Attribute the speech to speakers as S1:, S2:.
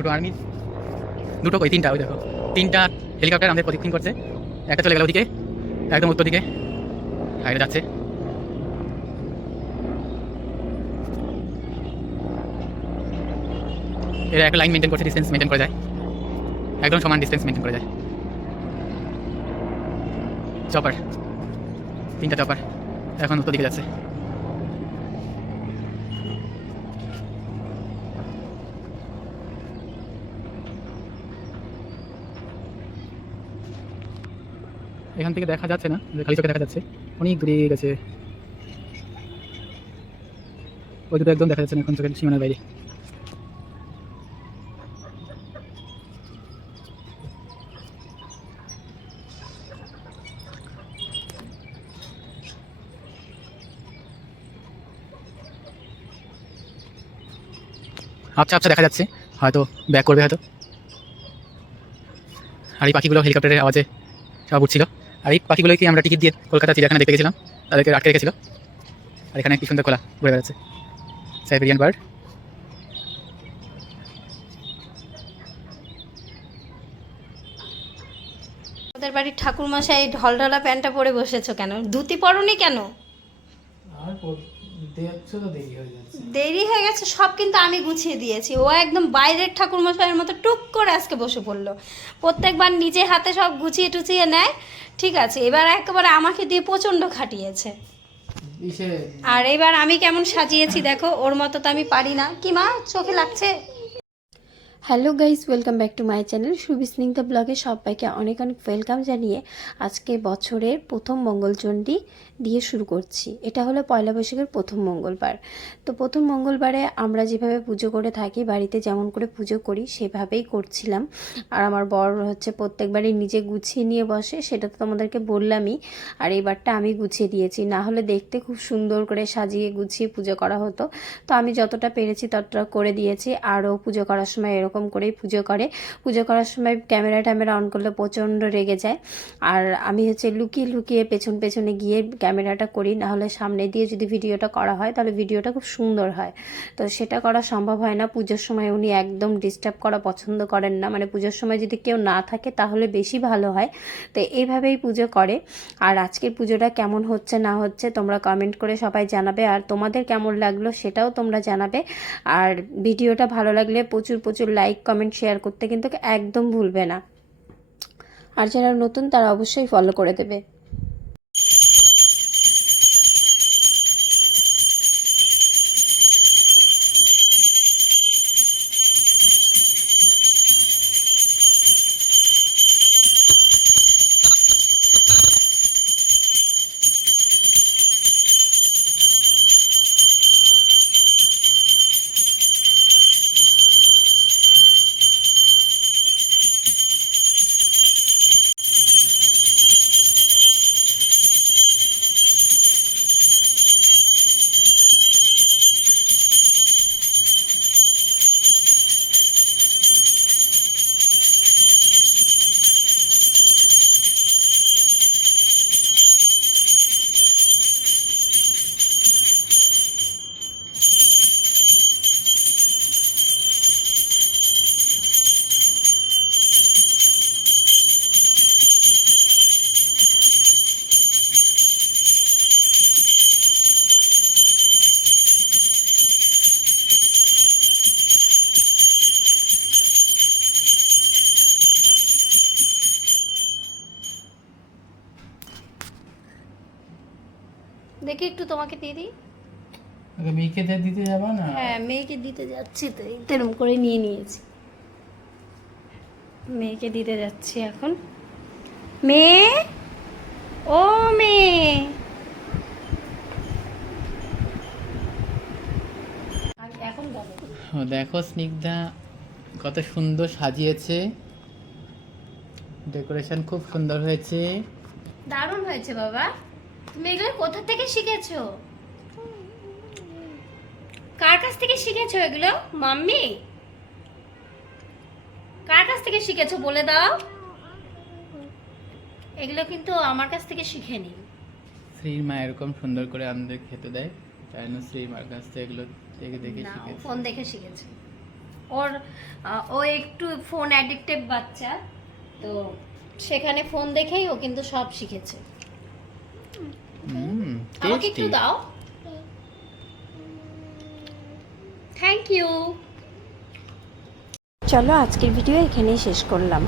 S1: দুটো আর্মি দুটো কই, তিনটা, ওই দেখো। তিনটা হেলিকপ্টার আমাদের প্রদক্ষিণ করছে। একটা চলে গেল ওদিকে, একদম উত্তর দিকে। আর যাচ্ছে। এরা একটা লাইন মেনটেন করছে ডিস্টেন্স মেনটেন করা যায়। একদম সমান ডিস্টেন্স মেনটেন করা যায়। চপার তিনটা চপার এখন উত্তর দিকে যাচ্ছে। এখান থেকে দেখা যাচ্ছে না খালি চোখে দেখা যাচ্ছে। অনেক দূরে গেছে। ওই দুটো একদম দেখা যাচ্ছে না এখন চোখের সীমানার বাইরে। আচ্ছা আচ্ছা দেখা যাচ্ছে। হয়তো ব্যাক করবে হয়তো। আর এই পাখিগুলো হেলিকপ্টারের আওয়াজে সব উঠছিল। আর এই পাখিগুলোকে আমরা টিকিট দিয়ে কলকাতা চিড়িয়াখানা দেখতে গেছিলাম? তাদেরকে আটকে রেখেছিল। আর এখানে কি সুন্দর খোলা ঘুরে বেড়াচ্ছে। Siberian bird.
S2: ওদের বাড়ির ঠাকুরমশাই ঢলঢলা প্যান্টটা পরে বসেছো কেন? ধুতি পরনি কেন?
S1: দেরি হয়ে
S2: দেরি হয়ে গেছে সব কিন্তু আমি গুছিয়ে দিয়েছি। ও একদম বাইরের ঠাকুরমশাইয়ের মতো টুক করে আজকে বসে পড়ল। প্রত্যেকবার নিজে হাতে সব গুছিয়ে টুচিয়ে নেয়। ঠিক আছে এবার একেবারে আমাকে দিয়ে প্রচণ্ড খাটিয়েছে। আর এবার আমি কেমন সাজিয়েছি দেখো ওর মতো তো আমি পারি না। কি মা চোখে লাগছে? Hello guys, welcome back to my channel সুবিস্নিগ্ধ ব্লগে সবাইকে অনেক অনেক ওয়েলকাম জানিয়ে আজকে বছরের প্রথম মঙ্গলচণ্ডী দিয়ে শুরু করছি। এটা হলো পয়লা বৈশাখের প্রথম মঙ্গলবার। তো প্রথম মঙ্গলবারে আমরা যেভাবে পুজো করে থাকি, বাড়িতে যেমন করে পুজো করি, সেভাবেই করছিলাম। আর আমার বর হচ্ছে প্রত্যেকবারই নিজে গুছিয়ে নিয়ে বসে, সেটা তো তোমাদেরকে বললামই। আর এইবারটা আমি গুছিয়ে দিয়েছি। না হলে দেখতে খুব সুন্দর করে সাজিয়ে গুছিয়ে পুজো করা হতো। তো আমি যতটা পেরেছি ততটা করে দিয়েছি। আরও পুজো করার সময় এরকম করেই পুজো করে। পুজো করার সময় ক্যামেরা ট্যামেরা অন করলে প্রচণ্ড রেগে যায়। আর আমি হচ্ছে লুকিয়ে লুকিয়ে পেছন পেছনে গিয়ে ক্যামেরাটা করি না হলে সামনে দিয়ে যদি ভিডিওটা করা হয়, তাহলে ভিডিওটা খুব সুন্দর হয়। তো সেটা করা সম্ভব হয় না। পুজোর সময় উনি একদম ডিস্টার্ব করা পছন্দ করেন না। মানে পুজোর সময় যদি কেউ না থাকে, তাহলে বেশি ভালো হয়। তো এইভাবেই পুজো করে। আর আজকের পুজোটা কেমন হচ্ছে, না হচ্ছে, তোমরা কমেন্ট করে সবাই জানাবে। আর তোমাদের কেমন লাগল, সেটাও তোমরা জানাবে। আর ভিডিওটা ভালো লাগলে প্রচুর প্রচুর লাইক কমেন্ট শেয়ার করতে কিন্তু একদম ভুলবে না। আর যারা নতুন তারা অবশ্যই ফলো করে দেবে। দেখি একটু তোমাকে দিয়ে দিই।
S1: মেয়েকে দিতে যাবা না?
S2: হ্যাঁ মেয়েকে দিতে যাচ্ছি তো তেরম করে নিয়ে নিয়েছি। মেয়েকে দিতে যাচ্ছি এখন। মেয়ে? ও মেয়ে। এখন
S1: দেখো। স্নিগ্ধা কত সুন্দর সাজিয়েছে। ডেকোরেশন খুব সুন্দর হয়েছে।
S2: দারুণ হয়েছে বাবা। তুমি এগুলো কোথা থেকে শিখেছো? কার কাছ থেকে শিখেছো এগুলো? মাম্মি? কার কাছ থেকে শিখেছো বলে দাও। এগুলো কিন্তু আমার কাছ থেকে শিখেনি।
S1: শ্রীর মা এরকম সুন্দর করে আমাদের খেতে দেয় তাই জন্য শ্রী মার কাছ থেকে এগুলো দেখে দেখে শিখেছে।
S2: ফোন দেখে শিখেছে।
S3: ওর ও একটু ফোন অ্যাডিক্টেড বাচ্চা তো সেখানে ফোন দেখেই ও কিন্তু সব শিখেছে। আমাকে একটু দাও। থ্যাংক ইউ চলো আজকের ভিডিও এখানেই শেষ করলাম।